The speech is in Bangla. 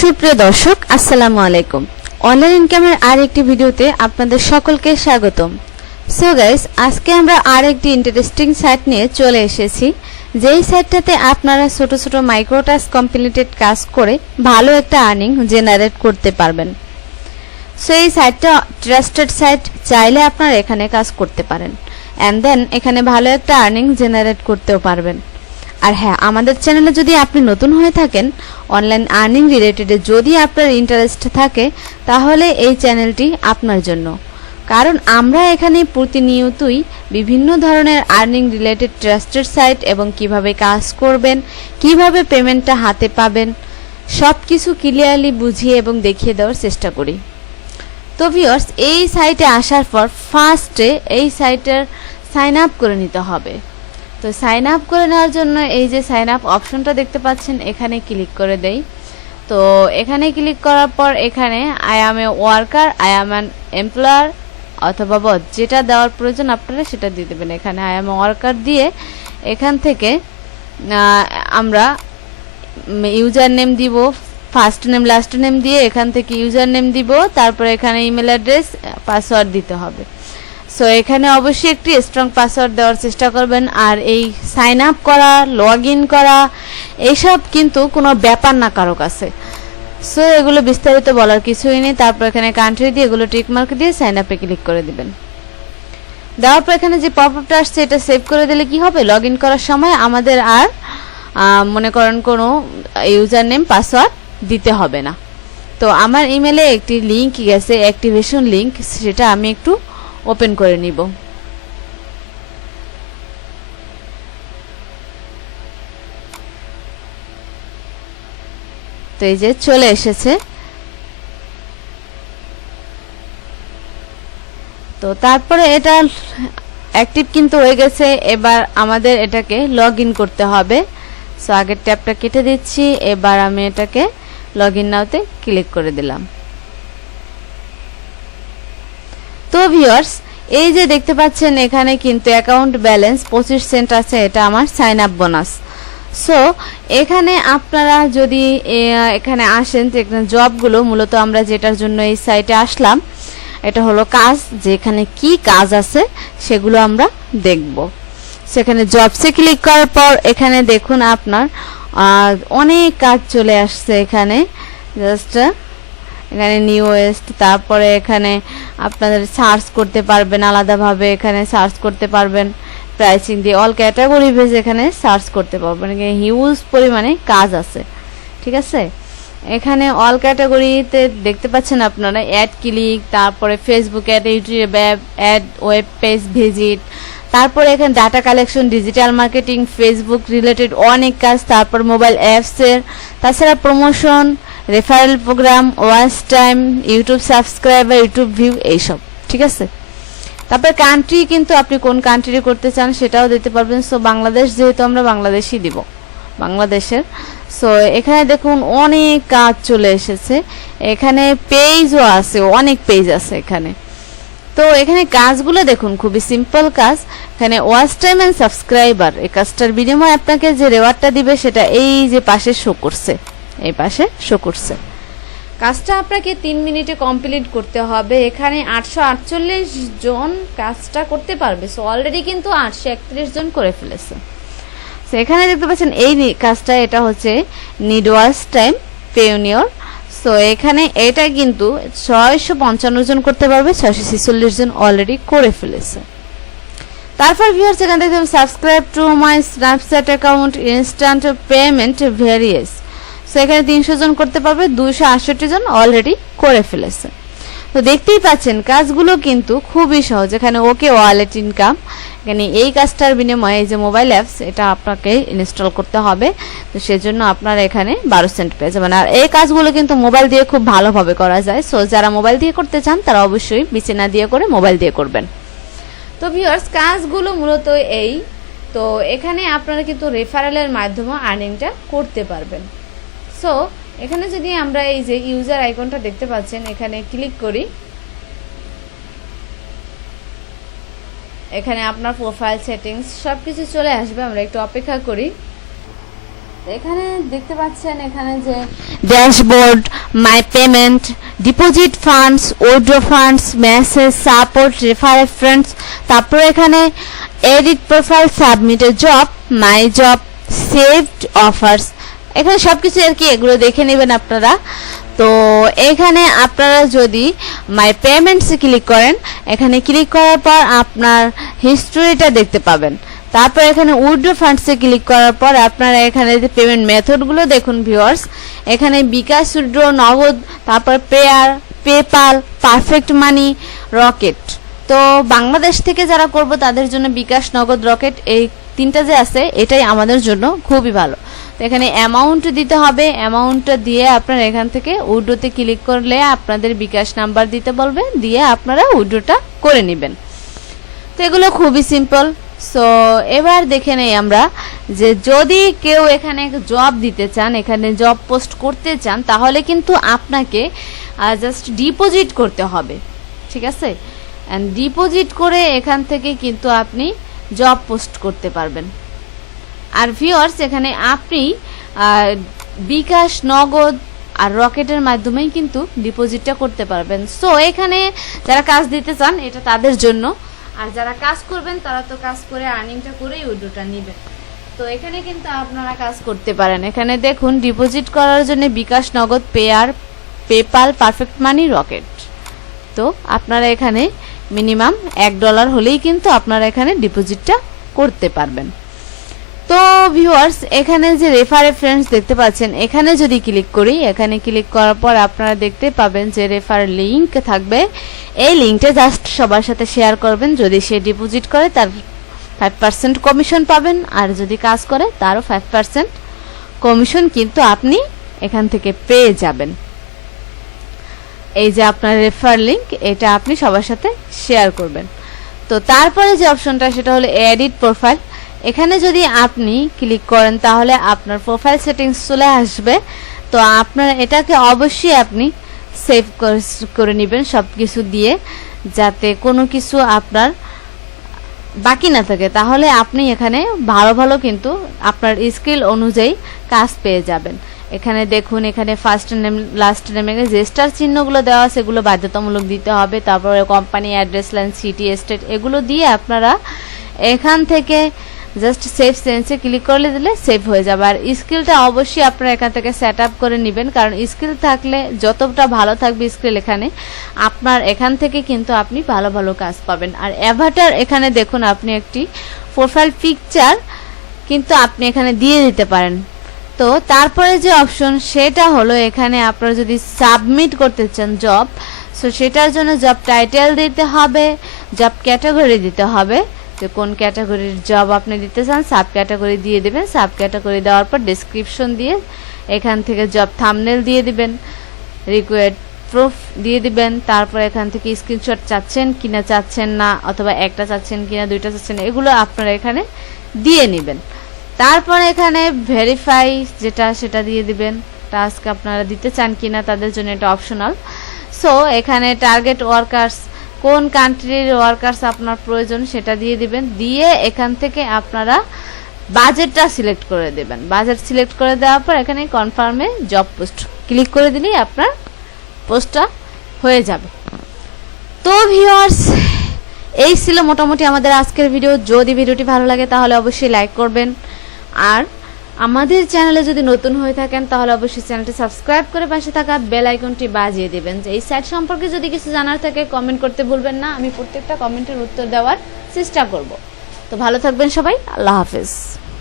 সুপ্রিয় দর্শক আসসালামু আলাইকুম। অনলাইন ইনকামের আরেকটি ভিডিওতে আপনাদের সকলকে স্বাগতম। সো গাইস, আজকে আমরা আরেকটি ইন্টারেস্টিং সাইট নিয়ে চলে এসেছি, যেই সাইটটাতে আপনারা ছোট ছোট মাইক্রো টাস্ক কমপ্লিটেড কাজ করে ভালো একটা আর্নিং জেনারেট করতে পারবেন। সো এই সাইটটা ট্রাস্টেড সাইট, চাইলে আপনারা এখানে কাজ করতে পারেন অ্যান্ড দেন এখানে ভালো একটা আর্নিং জেনারেট করতেও পারবেন। আর হ্যাঁ, আমাদের চ্যানেলে যদি আপনি নতুন হয়ে থাকেন, অনলাইন আর্নিং রিলেটেডে যদি আপনার ইন্টারেস্ট থাকে, তাহলে এই চ্যানেলটি আপনার জন্য। কারণ আমরা এখানে প্রতিনিয়তই বিভিন্ন ধরনের আর্নিং রিলেটেড ট্রাস্টেড সাইট এবং কিভাবে কাজ করবেন, কিভাবে পেমেন্টটা হাতে পাবেন, সব কিছু ক্লিয়ারলি বুঝিয়ে এবং দেখিয়ে দেওয়ার চেষ্টা করি। তো ভিউয়ার্স, এই সাইটে আসার পর ফার্স্টে এই সাইটের সাইন আপ করে নিতে হবে। তো সাইন আপ করে নেওয়ার জন্য এই যে সাইন আপ অপশনটা দেখতে পাচ্ছেন, এখানে ক্লিক করে দেই। তো এখানে ক্লিক করার পর এখানে I am A worker, I am an employer অথবা বথ, যেটা দেওয়ার প্রয়োজন আপনারা সেটা দিয়ে দেবেন। এখানে আই অ্যাম এ ওয়ার্কার দিয়ে এখান থেকে আমরা ইউজার নেম দিব, ফার্স্ট নেম লাস্ট নেম দিয়ে এখান থেকে ইউজার নেম দিব, তারপরে এখানে ইমেল অ্যাড্রেস, পাসওয়ার্ড দিতে হবে। সো এখানে অবশ্যই একটি স্ট্রং পাসওয়ার্ড দেওয়ার চেষ্টা করবেন। আর এই সাইন আপ করা, লগ ইন করা, এইসব কিন্তু কোনো ব্যাপার না কারো কাছে। সো এগুলো বিস্তারিত বলার কিছুই নেই। তারপর এখানে কান্ট্রি দিয়ে এগুলো টিকমার্ক দিয়ে সাইন আপে ক্লিক করে দিবেন। দেওয়ার পর এখানে যে পপআপটা আসছে এটা সেভ করে দিলে কি হবে, লগ ইন করার সময় আমাদের আর মনে করেন কোনো ইউজার নেম পাসওয়ার্ড দিতে হবে না। তো আমার ইমেলে একটি লিঙ্ক গেছে, অ্যাক্টিভেশন লিঙ্ক, সেটা আমি একটু ওপেন করে নিব। তো এই যে চলে এসেছে। তো তারপরে এটা অ্যাক্টিভ কিন্তু হয়ে গেছে। এবার আমাদের এটাকে লগ ইন করতে হবে। সো আগের ট্যাবটা কেটে দিচ্ছি। এবার আমি এটাকে লগ ইন নাওতে ক্লিক করে দিলাম। তো ভিউয়ার্স, এই যে দেখতে পাচ্ছেন এখানে কিন্তু অ্যাকাউন্ট ব্যালেন্স 25 সেন্ট আছে, এটা আমার সাইন আপ বোনাস। সো এখানে আপনারা যদি এখানে আসেন, এখানে জবগুলো মূলত আমরা যেটার জন্য এই সাইটে আসলাম, এটা হলো কাজ, যে এখানে কি কাজ আছে সেগুলো আমরা দেখব। সেখানে জবসে ক্লিক করার পর এখানে দেখুন আপনার অনেক কাজ চলে আসছে। এখানে জাস্ট এখানে নিউয়েস্ট, তারপরে এখানে আপনাদের সার্চ করতে পারবেন আলাদাভাবে, এখানে সার্চ করতে পারবেন প্রাইসিং দিয়ে, অল ক্যাটাগরি বেজ এখানে সার্চ করতে পারবেন। এখানে হিউজ পরিমাণে কাজ আছে, ঠিক আছে। এখানে অল ক্যাটাগরিতে দেখতে পাচ্ছেন আপনারা অ্যাড ক্লিক, তারপরে Facebook ad, YouTube ad, web page visit, তারপরে এখানে data collection, digital marketing, Facebook related অনেক কাজ, তারপর মোবাইল অ্যাপসের, তাছাড়া promotion, referral program, watch time, YouTube subscriber, YouTube view, এইসব, ঠিক আছে। তারপর কান্ট্রি, কিন্তু আপনি কোন কান্ট্রি করতে চান সেটাও দিতে পারবেন। সো বাংলাদেশ, যেহেতু আমরা বাংলাদেশই দিব, বাংলাদেশের। সো এখানে দেখুন অনেক কাজ চলে এসেছে। এখানে পেজও আছে, অনেক পেজ আছে এখানে। তো এখানে কাজগুলো দেখুন, খুবই সিম্পল কাজ। এখানে ওয়াচ টাইম অ্যান্ড সাবস্ক্রাইবার, এই কাজটার বিনিময়ে আপনাকে যে রেওয়ার্ডটা দিবে সেটা এই যে পাশে শো করছে, এই পাশে শো করছে। কাজটা আপনাকে 3 মিনিটে কমপ্লিট করতে হবে। এখানে 848 জন কাজটা করতে পারবে। সো অলরেডি কিন্তু 831 জন করে ফেলেছে। সো এখানে দেখতে পাচ্ছেন এই কাজটা, এটা হচ্ছে need watch time Payoneer. So এখানে এটা কিন্তু 655 জন করতে পারবে, 646 জন অলরেডি করে ফেলেছে। তারপর ভিউয়ার্স, এখানে দেখতে subscribe to my Snapchat account, instant payment varies. So এখানে 300 জন করতে পারবে, 268 জন অলরেডি করে ফেলেছে। তো দেখতেই পাচ্ছেন কাজগুলো কিন্তু খুবই সহজ। এখানে ওকে ওয়ালেট ইনকাম, এখানে এই কাজটার বিনিময়ে এই যে মোবাইল অ্যাপস, এটা আপনাকে ইনস্টল করতে হবে। তো সেজন্য আপনারা এখানে 12 সেন্ট পেয়ে যাবেন। আর এই কাজগুলো কিন্তু মোবাইল দিয়ে খুব ভালোভাবে করা যায়। সো যারা মোবাইল দিয়ে করতে চান তারা অবশ্যই বিচে না দিয়ে করে মোবাইল দিয়ে করবেন। তো ভিউয়ার্স, কাজগুলো মূলত এই। তো এখানে আপনারা কিন্তু রেফারেলের মাধ্যমে আর্নিংটা করতে পারবেন। সো এখানে যদি আমরা এই যে ইউজার আইকনটা দেখতে পাচ্ছেন, এখানে ক্লিক করি, এখানে আপনার প্রোফাইল সেটিংস সবকিছু চলে আসবে। আমরা একটু অপেক্ষা করি। এখানে দেখতে পাচ্ছেন এখানে যে dashboard, my payment, deposit funds, withdraw funds, message, support, reference, তারপর এখানে edit profile, submit a job, my job, saved offers, এখানে সবকিছু আর কি, এগুলো দেখে নেবেন আপনারা। তো এখানে আপনারা যদি মাই পেমেন্টসে ক্লিক করেন, এখানে ক্লিক করার পর আপনার হিস্ট্রিটা দেখতে পাবেন। তারপর এখানে উইথড্র ফান্ডসে ক্লিক করার পর আপনারা এখানে যে পেমেন্ট মেথডগুলো দেখুন ভিউয়ার্স, এখানে বিকাশ, উইথড্র, নগদ, তারপর পেপাল, পারফেক্ট মানি, রকেট। তো বাংলাদেশ থেকে যারা করব তাদের জন্য বিকাশ, নগদ, রকেট এই তিনটা যে আছে এটাই আমাদের জন্য খুবই ভালো। তো এখানে অ্যামাউন্ট দিতে হবে, অ্যামাউন্টটা দিয়ে আপনারা এখান থেকে উইথড্রতে ক্লিক করলে আপনাদের বিকাশ নাম্বার দিতে বলবে, দিয়ে আপনারা উইথড্রটা করে নেবেন। তো এগুলো খুবই সিম্পল। সো এবার দেখে নেই আমরা যে যদি কেউ এখানে জব দিতে চান, এখানে জব পোস্ট করতে চান, তাহলে কিন্তু আপনাকে জাস্ট ডিপোজিট করতে হবে, ঠিক আছে? অ্যান্ড ডিপোজিট করে এখান থেকে কিন্তু আপনি জব পোস্ট করতে পারবেন। আর ভিউয়ার্স এখানে আপনি বিকাশ, নগদ আর রকেটের মাধ্যমেই কিন্তু ডিপোজিটটা করতে পারবেন। সো এখানে যারা কাজ দিতে চান এটা তাদের জন্য, আর যারা কাজ করবেন তারা তো কাজ করে আর্নিংটা করেই উইথড্রটা নেবেন। তো এখানে কিন্তু আপনারা কাজ করতে পারেন। এখানে দেখুন ডিপোজিট করার জন্য বিকাশ, নগদ, পেপাল, পারফেক্ট মানি, রকেট। তো আপনারা এখানে মিনিমাম $1 হলেই কিন্তু আপনারা এখানে ডিপোজিটটা করতে পারবেন। তো ভিউয়ার্স এখানে যে রেফারেন্স দেখতে পাচ্ছেন, এখানে যদি ক্লিক করি, এখানে ক্লিক করার পর আপনারা দেখতে পাবেন যে রেফার লিংক থাকবে। এই লিংকটা জাস্ট সবার সাথে শেয়ার করবেন। যদি সে ডিপোজিট করে তার 5% কমিশন পাবেন, আর যদি কাজ করে তারও 5% কমিশন কিন্তু আপনি এখান থেকে পেয়ে যাবেন। এই যে আপনার রেফার লিংক, এটা আপনি সবার সাথে শেয়ার করবেন। তো তারপরে যে অপশনটা সেটা হলো এডিট প্রোফাইল। এখানে যদি আপনি ক্লিক করেন তাহলে আপনার প্রোফাইল সেটিংস চলে আসবে। তো আপনার এটাকে অবশ্যই আপনি সেভ করে নেবেন সব কিছু দিয়ে, যাতে কোনো কিছু আপনার বাকি না থাকে। তাহলে আপনি এখানে ভালো ভালো কিন্তু আপনার স্কিল অনুযায়ী কাজ পেয়ে যাবেন। এখানে দেখুন এখানে ফার্স্ট নেম, লাস্ট নেমে যে স্টার চিহ্নগুলো দেওয়া আছে সেগুলো বাধ্যতামূলক দিতে হবে। তারপরে company address line, city, state এগুলো দিয়ে আপনারা এখান থেকে জাস্ট সেভ সেন্সে ক্লিক করলে দিলে সেভ হয়ে যাবে। আর স্কিলটা অবশ্যই আপনারা এখান থেকে সেট আপ করে নেবেন, কারণ স্কিল থাকলে যতটা ভালো থাকবে স্কিল এখানে আপনার এখান থেকে কিন্তু আপনি ভালো ভালো কাজ পাবেন। আর অ্যাভাটার এখানে দেখুন আপনি একটি প্রোফাইল পিকচার কিন্তু আপনি এখানে দিয়ে দিতে পারেন। তো তারপরে যে অপশন সেটা হলো এখানে আপনারা যদি সাবমিট করতে চান জব, সো সেটার জন্য জব টাইটেল দিতে হবে, জব ক্যাটাগরি দিতে হবে, যে কোন ক্যাটাগরির জব আপনি দিতে চান, সাব ক্যাটাগরি দিয়ে দেবেন। সাব ক্যাটাগরি দেওয়ার পর ডেসক্রিপশন দিয়ে এখান থেকে জব থাম্বনেল দিয়ে দিবেন, রিকোয়ার্ড প্রুফ দিয়ে দিবেন। তারপর এখান থেকে স্ক্রিনশট চাচ্ছেন কিনা চাচ্ছেন না, অথবা একটা চাচ্ছেন কিনা দুইটা চাচ্ছেন, এগুলো আপনারা এখানে দিয়ে নেবেন। তারপর এখানে ভেরিফাই যেটা সেটা দিয়ে দিবেন, টাস্ক আপনারা দিতে চান কিনা তাদের জন্য এটা অপশনাল। সো এখানে টার্গেট ওয়ার্কার্স, কোন কান্ট্রির ওয়ার্কার্স আপনার প্রয়োজন সেটা দিয়ে দিবেন। দিয়ে এখান থেকে আপনারা বাজেটটা সিলেক্ট করে দেবেন। বাজেট সিলেক্ট করে দেওয়ার পর এখানে কনফার্মে জব পোস্ট ক্লিক করে দিলেই আপনার পোস্টটা হয়ে যাবে। তো ভিউয়ার্স এই ছিল মোটামুটি আমাদের আজকের ভিডিও। যদি ভিডিওটি ভালো লাগে তাহলে অবশ্যই লাইক করবেন, আর আমাদের চ্যানেলে যদি নতুন হয়ে থাকেন তাহলে অবশ্যই চ্যানেলটি সাবস্ক্রাইব করে পাশে থাকা বেল আইকনটি বাজিয়ে দেবেন। যে এই সাইট সম্পর্কে যদি কিছু জানার থাকে কমেন্ট করতে ভুলবেন না, আমি প্রত্যেকটা কমেন্টের উত্তর দেওয়ার চেষ্টা করব। তো ভালো থাকবেন সবাই, আল্লাহ হাফেজ।